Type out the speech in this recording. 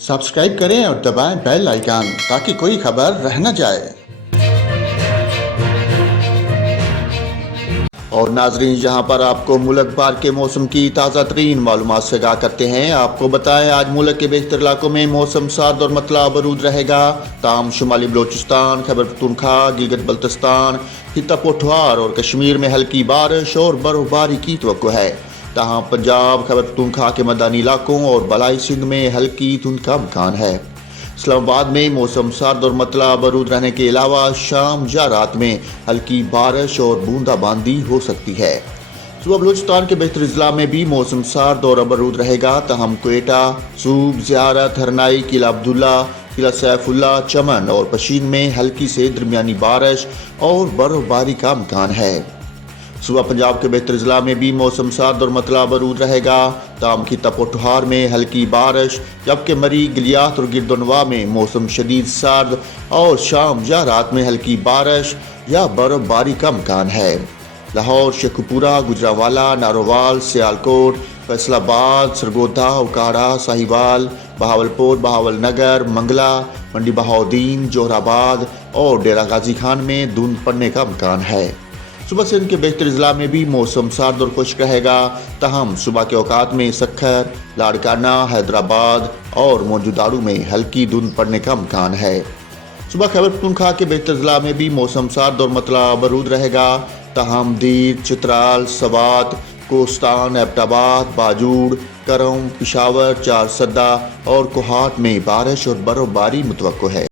Subscribe करें और दबाएं बेल आइकन ताकि कोई खबर रह न जाए। और नाजरीन, जहां पर आपको मुल्क भर के मौसम की ताज़ा तरीन मालूमात से आगाह करते हैं, आपको बताएं आज मुल्क के बेशतर इलाकों में मौसम सर्द और मतला बरूद रहेगा। ताम शुमाली बलोचिस्तान, खैबर पख्तूनख्वा, गिलगित बल्तिस्तान, खित्ता पोठवार और कश्मीर में हल्की बारिश और बर्फबारी की तवक्को है। तहाँ पंजाब, खैबर पख्तूनख्वा के मैदानी इलाकों और बलाई सिंध में हल्की धुंध का इम्कान है। इस्लामाबाद में मौसम सर्द और मतला बरूद रहने के अलावा शाम या रात में हल्की बारिश और बूंदाबांदी हो सकती है। सुबह बलूचिस्तान के बेहतर अजला में भी मौसम सर्द और बरूद रहेगा। तहम क्वेटा, सूब, ज़ियारत, हरनाई, किला अब्दुल्ला, किला सैफुल्ला, चमन और पशीन में हल्की से दरमियानी बारिश और बर्फबारी का इम्कान है। सुबह पंजाब के बेहतर अजला में भी मौसम सर्द और मतला बरूद रहेगा। ताम खित्ता पोठवार में हल्की बारिश, जबकि मरी, गिलियात और गिरदोनवा में मौसम शदीद सर्द और शाम या रात में हल्की बारिश या बर्फबारी का इम्कान है। लाहौर, शेखुपुरा, गुजरांवाला, नारोवाल, सियालकोट, फैसलाबाद, सरगोधा, उकाड़ा, साहिवाल, बहावलपुर, बहावलनगर, मंगला, मंडी बहाउद्दीन, जोहराबाद और डेरा गाजी खान में धुंध पड़ने का इम्कान है। सुबह सिंध के बेहतर अजला में भी मौसम सर्द और खुश्क रहेगा। तहम सुबह के औकात में सखर, लाड़काना, हैदराबाद और मौजूदारू में हल्की धुंध पड़ने का इम्कान है। सुबह खैबर पख्तूनख्वा के बेहतर अजला में भी मौसम सर्द और मतला बरूद रहेगा। तहम दीर, चित्राल, सवात, कोस्तान, एबटाबाद, बाजूड़, करम, पिशावर, चारसदा और कोहाट में बारिश और बर्फबारी मुतवक्को है।